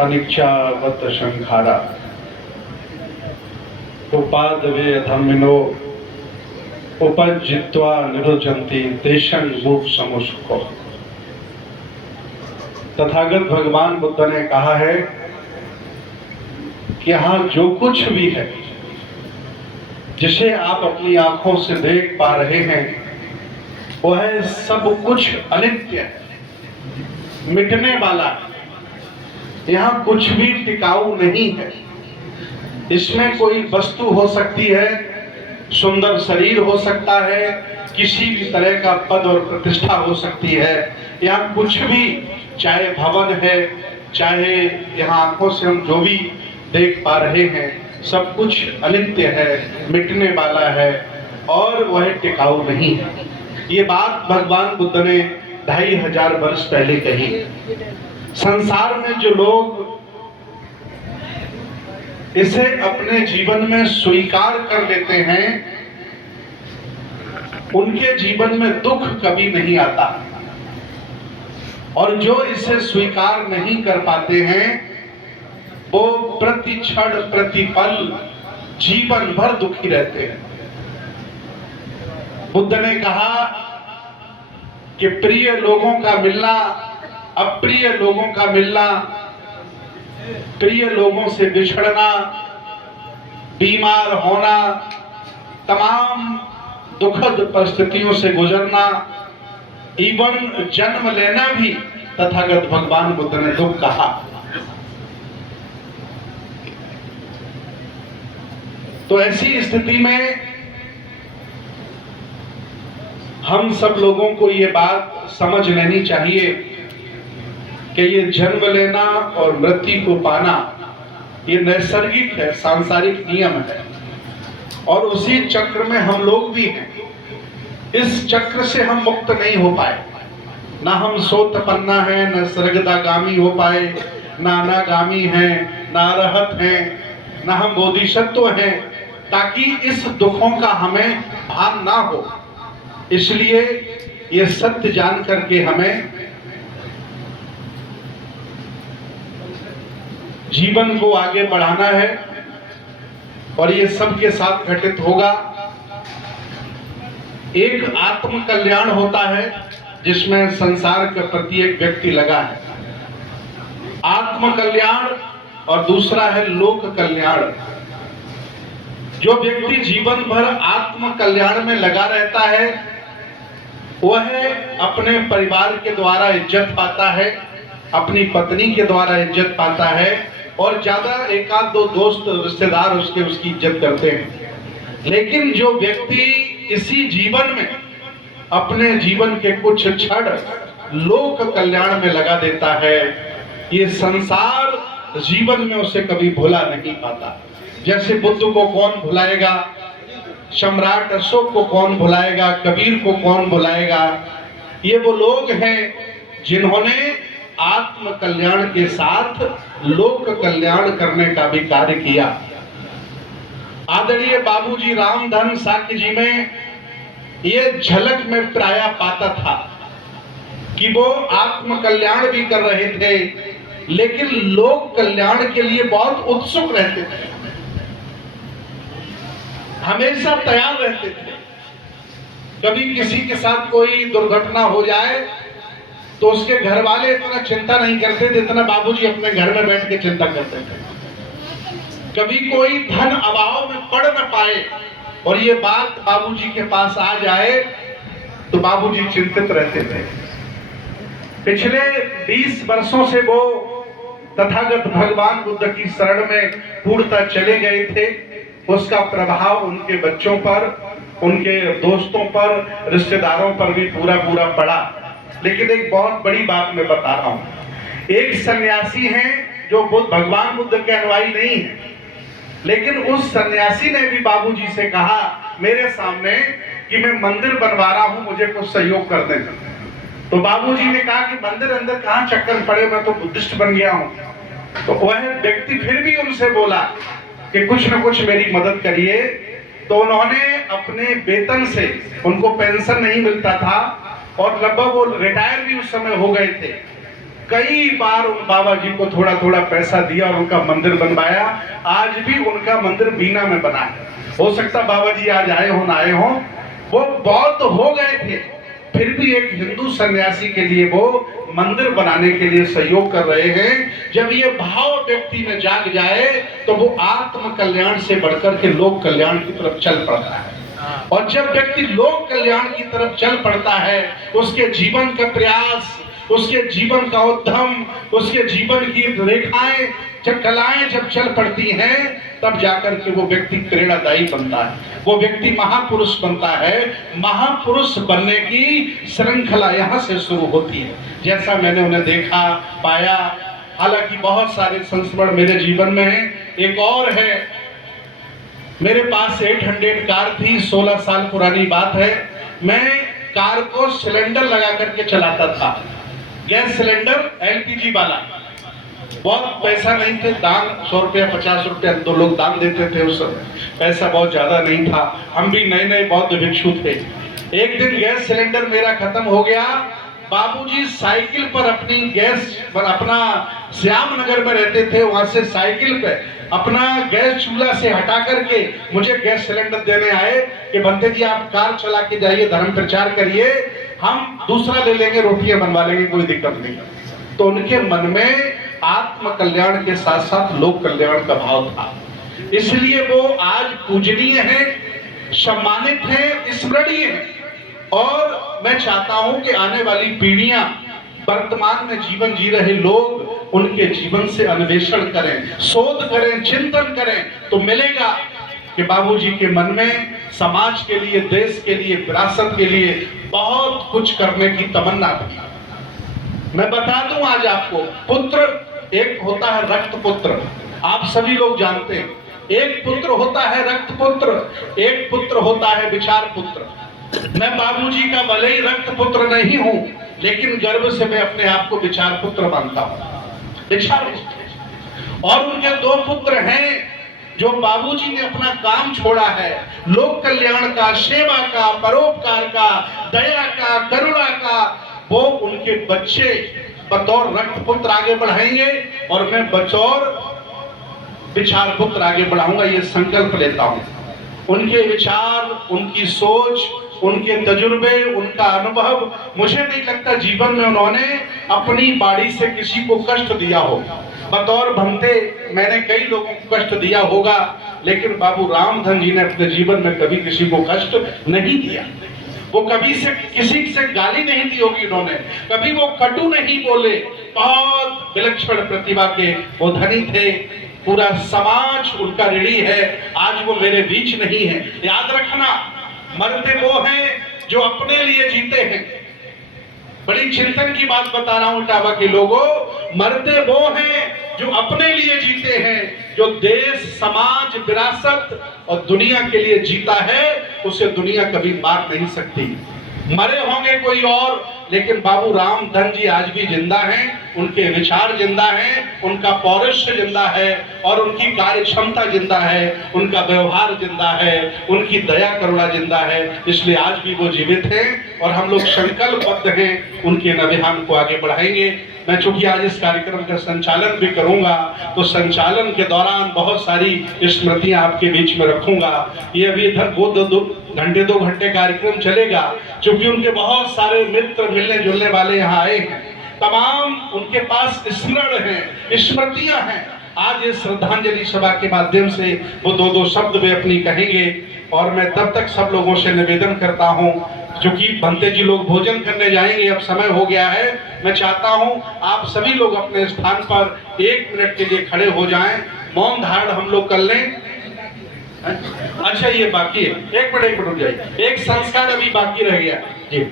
अनिच्छावत संखारा उपादवे धम्मिनो उपजित्वा निरुजंती देशं मूक समुष्को। तथागत भगवान बुद्ध ने कहा है कि यहाँ जो कुछ भी है, जिसे आप अपनी आंखों से देख पा रहे हैं, वह सब कुछ अनित्य है, मिटने वाला है। यहाँ कुछ भी टिकाऊ नहीं है। इसमें कोई वस्तु हो सकती है, सुंदर शरीर हो सकता है, किसी भी तरह का पद और प्रतिष्ठा हो सकती है। यहाँ कुछ भी, चाहे भवन है, चाहे यहाँ आंखों से हम जो भी देख पा रहे हैं, सब कुछ अनित्य है, मिटने वाला है और वह टिकाऊ नहीं है। ये बात भगवान बुद्ध ने 2500 वर्ष पहले कही। संसार में जो लोग इसे अपने जीवन में स्वीकार कर लेते हैं, उनके जीवन में दुख कभी नहीं आता, और जो इसे स्वीकार नहीं कर पाते हैं, वो प्रति क्षण प्रति पल जीवन भर दुखी रहते हैं। बुद्ध ने कहा कि प्रिय लोगों का मिलना, अप्रिय लोगों का मिलना, प्रिय लोगों से बिछड़ना, बीमार होना, तमाम दुखद परिस्थितियों से गुजरना, इवन जन्म लेना भी तथागत भगवान बुद्ध ने दुख कहा। तो ऐसी स्थिति में हम सब लोगों को ये बात समझ लेनी चाहिए कि ये जन्म लेना और मृत्यु को पाना ये नैसर्गिक है, सांसारिक नियम है, और उसी चक्र में हम लोग भी हैं। इस चक्र से हम मुक्त नहीं हो पाए। ना हम सोतपन्ना है, न स्वर्गदागामी हो पाए, ना अनागामी हैं, ना अरहत हैं, ना हम बोधिसत्व हैं, ताकि इस दुखों का हमें भान ना हो। इसलिए ये सत्य जान करके हमें जीवन को आगे बढ़ाना है, और ये सबके साथ घटित होगा। एक आत्म कल्याण होता है जिसमें संसार के प्रत्येक व्यक्ति लगा है, आत्म कल्याण, और दूसरा है लोक कल्याण। जो व्यक्ति जीवन भर आत्म कल्याण में लगा रहता है, वह अपने परिवार के द्वारा इज्जत पाता है, अपनी पत्नी के द्वारा इज्जत पाता है, और ज्यादा एक आध दो दोस्त रिश्तेदार उसकी इज्जत करते हैं। लेकिन जो व्यक्ति इसी जीवन में अपने जीवन के कुछ क्षण लोक कल्याण में लगा देता है, ये संसार जीवन में उसे कभी भुला नहीं पाता। जैसे बुद्ध को कौन भुलाएगा, सम्राट अशोक को कौन भुलाएगा, कबीर को कौन भुलाएगा। ये वो लोग हैं जिन्होंने आत्म कल्याण के साथ लोक कल्याण करने का भी कार्य किया। आदरणीय बाबूजी रामधन साक्य जी में ये झलक में प्राय पाता था कि वो आत्म कल्याण भी कर रहे थे, लेकिन लोक कल्याण के लिए बहुत उत्सुक रहते थे, हमेशा तैयार रहते थे। कभी किसी के साथ कोई दुर्घटना हो जाए तो उसके घर वाले इतना चिंता नहीं करते थे जितना बाबूजी अपने घर में बैठ के चिंता करते थे। कभी कोई धन अभाव में पड़ न पाए और ये बात बाबूजी के पास आ जाए तो बाबूजी चिंतित रहते थे। पिछले 20 वर्षों से वो तथागत भगवान बुद्ध की शरण में पूर्णतः चले गए थे। उसका प्रभाव उनके बच्चों पर, उनके दोस्तों पर, रिश्तेदारों पर भी पूरा पड़ा। लेकिन एक बहुत बड़ी बात मैं बता रहा हूं। एक सन्यासी हैं जो भगवान बुद्ध के अनुयायी नहीं है, लेकिन उस सन्यासी ने भी बाबूजी से कहा मेरे सामने कि मैं मंदिर बनवा रहा हूं, मुझे कुछ सहयोग कर दें। तो बाबूजी ने कहा कि मंदिर अंदर कहां चक्कर पड़े, मैं तो बुद्धिस्ट बन गया हूं। तो वह व्यक्ति फिर भी उनसे बोला कि कुछ न कुछ मेरी मदद करिए। तो उन्होंने अपने वेतन से, उनको पेंशन नहीं मिलता था और लगभग वो रिटायर भी उस समय हो गए थे, कई बार उन बाबा जी को थोड़ा थोड़ा पैसा दिया और उनका मंदिर बनवाया। आज भी उनका मंदिर बीना में बना है। हो सकता बाबा जी आज आए हो ना आए हो, वो बौद्ध हो गए थे, फिर भी एक हिंदू सन्यासी के लिए वो मंदिर बनाने के लिए सहयोग कर रहे हैं। जब ये भाव व्यक्ति में जाग जाए तो वो आत्म कल्याण से बढ़कर के लोक कल्याण की तरफ चल पड़ता है। और जब व्यक्ति लोक कल्याण की तरफ चल पड़ता है, उसके जीवन का प्रयास, उसके जीवन का उद्यम, उसके जीवन की रेखाएं जब कलाएं जब चल पड़ती हैं, तब जाकर के वो व्यक्ति प्रेरणादायी बनता है, वो व्यक्ति महापुरुष बनता है। महापुरुष बनने की श्रृंखला यहाँ से शुरू होती है, जैसा मैंने उन्हें देखा पाया। हालांकि बहुत सारे संस्मरण मेरे जीवन में है। एक और है, मेरे पास 800 कार थी, 16 साल पुरानी बात है। मैं कार को सिलेंडर लगा करके चलाता था, गैस सिलेंडर एलपीजी वाला। बहुत पैसा नहीं थे, दान 100 रुपया 50 रुपया 2 लोग दान देते थे उस समय, पैसा बहुत ज्यादा नहीं था। हम भी नए नए बौद्ध भिक्षु थे। एक दिन गैस सिलेंडर मेरा खत्म हो गया। बाबूजी साइकिल पर अपनी गैस पर, अपना श्याम नगर में रहते थे, वहां से साइकिल पे अपना गैस चूल्हा से हटा करके मुझे गैस सिलेंडर देने आए कि बंते जी आप कार चला के जाइए, धर्म प्रचार करिए, हम दूसरा ले लेंगे, रोटियां बनवा लेंगे, कोई दिक्कत नहीं। तो उनके मन में आत्म कल्याण के साथ साथ लोक कल्याण का भाव था, इसलिए वो आज पूजनीय है, सम्मानित है, स्मरणीय है। और मैं चाहता हूं कि आने वाली पीढ़ियां, वर्तमान में जीवन जी रहे लोग उनके जीवन से अन्वेषण करें, शोध करें, चिंतन करें, तो मिलेगा कि बाबूजी के मन में समाज के लिए, देश के लिए, विरासत के लिए बहुत कुछ करने की तमन्ना थी। मैं बता दूं आज आपको, पुत्र एक होता है रक्त पुत्र, आप सभी लोग जानते हैं। एक पुत्र होता है रक्त पुत्र, एक पुत्र होता है विचार पुत्र। मैं बाबूजी का भले ही रक्त पुत्र नहीं हूं, लेकिन गर्व से मैं अपने आप को विचार पुत्र मानता हूं, विचार पुत्र। और उनके 2 पुत्र हैं जो बाबूजी ने अपना काम छोड़ा है, लोक कल्याण का, सेवा का, परोपकार का, दया का, करुणा का, वो उनके बच्चे बतौर रक्त पुत्र आगे बढ़ाएंगे और मैं बतौर विचार पुत्र आगे बढ़ाऊंगा, ये संकल्प लेता हूं। उनके विचार, उनकी सोच, उनके तजुर्बे, उनका अनुभव, मुझे नहीं लगता जीवन में उन्होंने अपनी बाड़ी से किसी को कष्ट दिया हो। बतौर भंते मैंने कई लोगों को कष्ट दिया होगा, लेकिन बाबू रामधन जी ने अपने जीवन में कभी किसी को कष्ट नहीं दिया। वो कभी से किसी से गाली नहीं दी होगी उन्होंने, कभी वो कटु नहीं बोले। बहुत विलक्षण प्रतिभा के वो धनी थे, पूरा समाज उनका ऋणी है। आज वो मेरे बीच नहीं है। याद रखना, मरते वो हैं जो अपने लिए जीते हैं। बड़ी चिंतन की बात बता रहा हूं इटावा के लोगों, मरते वो हैं जो अपने लिए जीते हैं। जो देश, समाज, विरासत और दुनिया के लिए जीता है, उसे दुनिया कभी मार नहीं सकती। मरे होंगे कोई और, लेकिन बाबू रामधन जी आज भी जिंदा हैं, उनके विचार जिंदा हैं, उनका पौरुष जिंदा है और उनकी कार्य क्षमता जिंदा है, उनका व्यवहार जिंदा है, उनकी दया करुणा जिंदा है। इसलिए आज भी वो जीवित हैं और हम लोग संकल्पबद्ध हैं, उनके अभियान को आगे बढ़ाएंगे। मैं चूंकि आज इस कार्यक्रम का संचालन भी करूंगा, तो संचालन के दौरान बहुत सारी स्मृतियां आपके बीच में रखूंगा। ये अभी इधर 2 घंटे कार्यक्रम चलेगा, क्योंकि उनके बहुत सारे मित्र मिलने जुलने वाले यहाँ आए हैं। तमाम उनके पास स्मरण हैं, स्मृतियां हैं। आज इस श्रद्धांजलि सभा के माध्यम से वो 2 शब्द वे अपनी कहेंगे। और मैं तब तक सब लोगों से निवेदन करता हूं, क्योंकि भंते जी लोग भोजन करने जाएंगे, अब समय हो गया है। मैं चाहता हूं आप सभी लोग अपने स्थान पर 1 मिनट के लिए खड़े हो जाएं, मौन धारण हम लोग कर लें। अच्छा ये बाकी है, 1 मिनट रुक जाइए, एक संस्कार अभी बाकी रह गया जी।